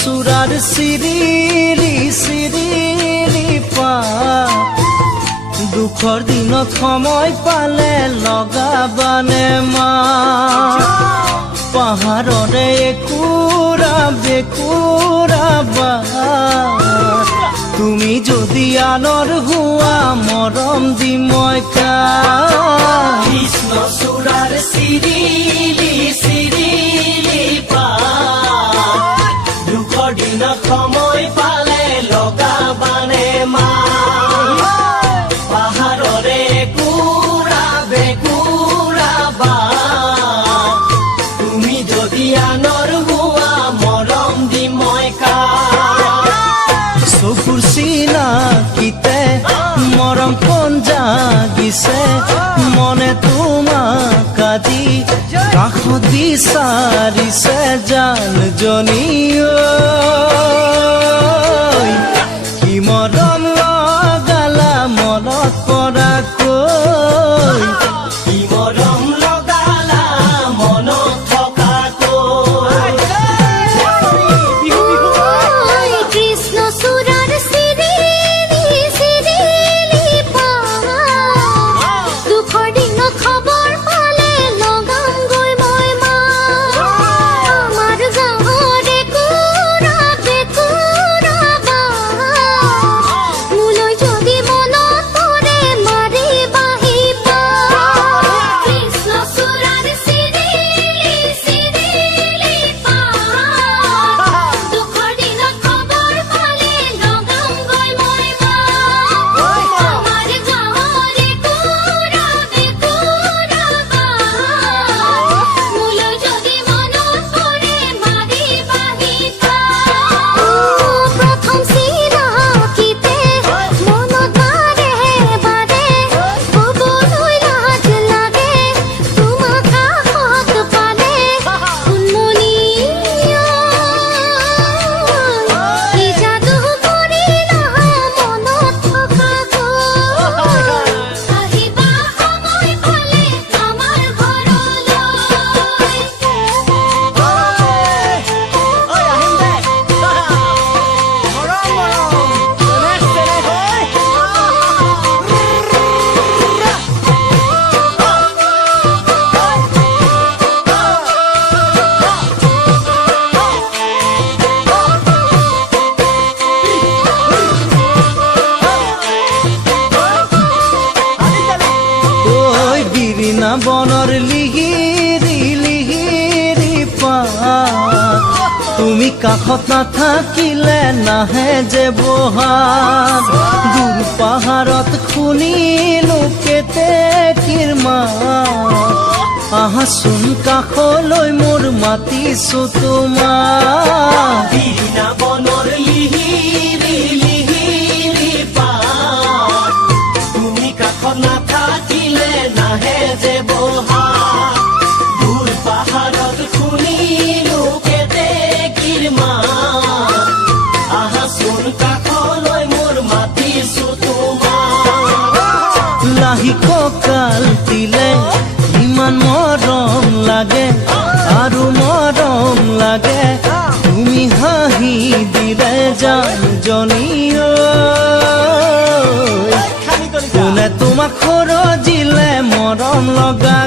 চূড়াৰ চিৰিৰি চিৰিৰি পা দুখৰ দিনত সময় পালে লগাবানে মা পাহাৰৰে একুৰা বেকুৰা বাট তুমি যদি আনৰ হোৱা মৰম দি মই কৃষ্ণ চূড়াৰ চিৰিলি চিৰিলি পাত দুখৰ দিনত সময় পালে লগাবানে মা পাহাৰৰে কুৰা বেকুৰা বাট তুমি যদি আনৰ হোৱা মৰম দি মই চকুৰ চিনাকিতে মৰম কোন জাগিছে মনে তোমাক আজি কাষত বিচাৰিছে জানজনী কি মৰম লগালা মনত পৰাকৈ কি মৰম লগালা মনত থকাকৈ কৃষ্ণ চূড়াৰ চিৰিলি চিৰিলি পাত দুখৰ দিনত খবৰ পালে লগামগৈ মই মা আমাৰ গাঁৱৰে কুৰা বেকুৰা বাট মোলৈ যদি মনত পৰে মাৰিবা আহিবা কৃষ্ণ চূড়াৰ চিৰিলি চিৰিলি পাত দুখৰ দিনত খবৰ পালে লগামগৈ মই মা আমাৰ গাঁৱৰে কুৰা বেকুৰা বাট মোলৈ যদি মনত পৰে মাৰিবা আহিবা প্ৰথম চিনাকিতে মনত বাৰে বাৰে ক'বলৈ লাজ লাগে তোমাক কাষত পালে সোণমণি কি যাদু কৰিলা মনত থকাকৈ আহিবা সময় পালে আমাৰ ঐ বিৰিণা বনৰ লিহিৰি লিহিৰি পা তুমি কাষত নাথাকিলে নাহে যে বহাগ দূৰ পাহাৰত শুনিলো কেতেকীৰ মাত আহাচোন কাষলৈ মোৰ মাতিছো তোমাক বিৰিণা বনৰ লিহিৰি লিহিৰি পাত তুমি কাষত নাথাকিলে নাহে যে বহাগ দূৰ পাহাৰত শুনিলো কেতেকীৰ মাত আহাচোন কাষলৈ মোৰ মাতিছো তোমাক লাহি কঁকাল দিলে ইমান মৰম লাগে আৰু মৰম লাগে তুমি হাঁহি দিলে জানজনী কোনে তোমাক সৰজিলে মৰম লগা